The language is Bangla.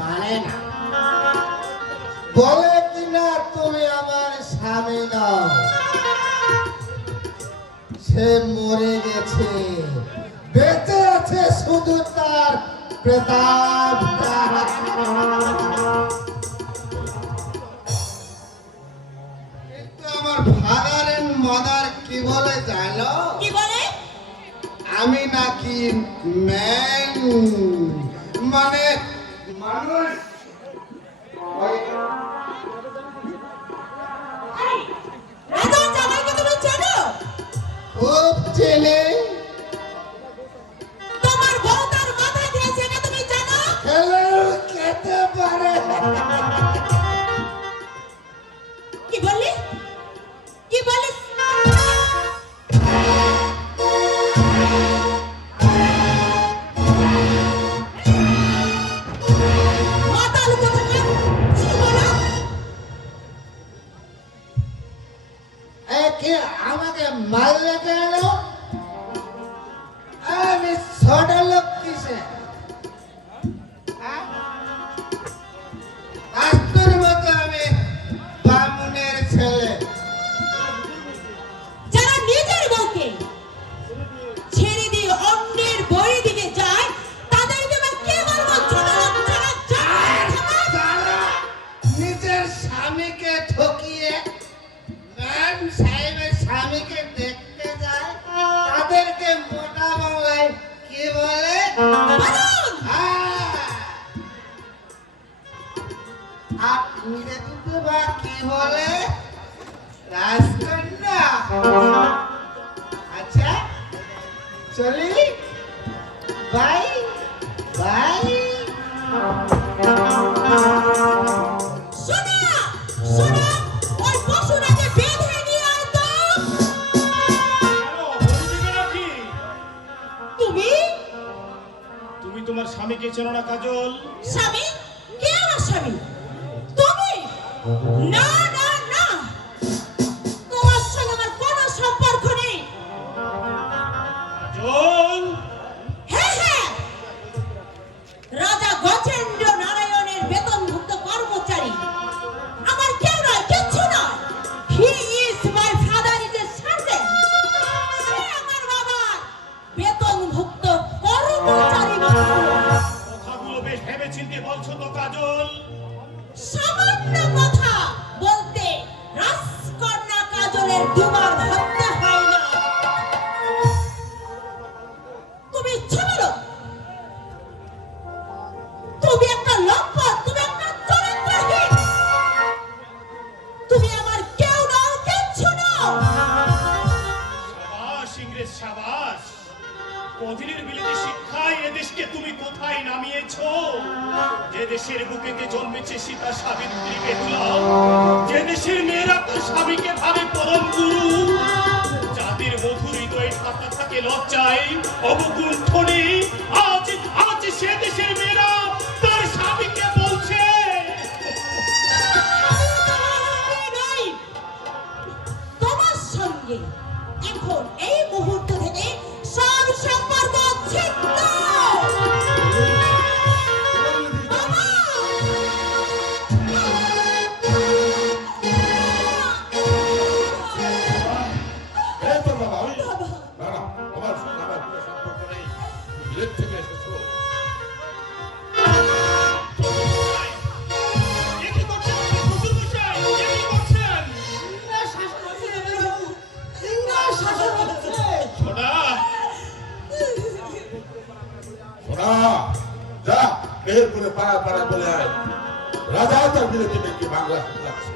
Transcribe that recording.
মানে না, বলে কিনা তুমি আমার স্বামী নও, সে মরে গেছে, বেঁচে আছে শুধু তার প্রেতাত্মা। কিন্তু আমার ফাদার এন্ড মাদার কি বলে জানো? কি বলে? আমি নাকি ম্যান, মানে মানুষ। রাজা জামাইকে তুমি চেনো? খুব চেনে। তোমার বউ তার মাথা দিয়েছে এটা তুমি জানো? খেলেও খেতে পারে। কি বললি? কি বললি? মাতাল কোথাকার, কি বলো? একে আমাকে মারলে কেন? আমি ছোট লোক কিসে? আস্তুর মতো আমি বামুনের ছেলে। যারা নিজের বউকে ছেড়ে দিয়ে অন্যের বউয়ের দিকে যায় তাদেরকে আবার কে বলবো ছোট লোক? যারা নিজের স্বামীকে ঠকিয়ে ম্যাম সাহেবের স্বামীকে দেখতে যায় তাদেরকে মোটা বাংলায় কি বলে? আর ইংরেজিতে বা কি বলে? রাজকন্যা। আচ্ছা চলি, বাই বাই। শোনা শোনা, ওই পশুটাকে বেঁধে নিয়ে আয় তো। তুমি তুমি তোমার স্বামীকে চেনো না কাজল? স্বামী? কে আমার স্বামী? তুমি? না না না, তোমার সঙ্গে আমার কোনো সম্পর্ক নেই। কাজল, হ্যাঁ হ্যাঁ, রাজা গজেন্দ্র নারায়ণের বেতনভুক্ত কর্মচারী, আমার কেউ নয়, কিচ্ছু নয়। He is my father, is a servant. সে আমার বাবার বেতনভুক্ত কর্মচারী মাত্র। কথাগুলো বেশ ভেবেচিন্তে বলছো তো কাজল? সামান্য কথা বলতে রাজকন্যা কাজলের দুবার ভাবতে হয় না। তুমি ইচ্ছা বলো, তুমি একটা লম্পট, তুমি একটা চরিত্রহীন, তুমি আমার কেউ নও, কিচ্ছু নও। সাবাস ইংরেজ সাবাস, কদিনের বিলেতে শিক্ষায় এদেশকে তুমি কোথায় নামিয়েছো? যে দেশের বুকেতে জন্মেছে সীতা সাবিত্রী বেহুলা, যে দেশের মেয়েরা তার স্বামীকে ভাবে পরম গুরু, যাদের মধুর হৃদয়ে ঢাকা থাকে লজ্জায় অবগুণ্ঠনে, আজ আজ সে দেশের মেয়েরা তার স্বামীকে বলছে আমি নই। তোমার সঙ্গে এখন এই মুহূর্ত থেকে সব সম্পর্ক ছিন্ন। বাবা! এই তোর বাবা, ওই না না, আমার সঙ্গে আমার কোনো সম্পর্ক নেই। বিলেত থেকে এসেছো। এ কি করছেন আপনি শ্বশুরমশাই? এ কি করছেন? সোনা, সোনা, যা মেহেরপুরে পাড়া পাড়া বলে আয়, রাজা তার বিলেতে মেয়েকে বাংলা শোনাচ্ছে।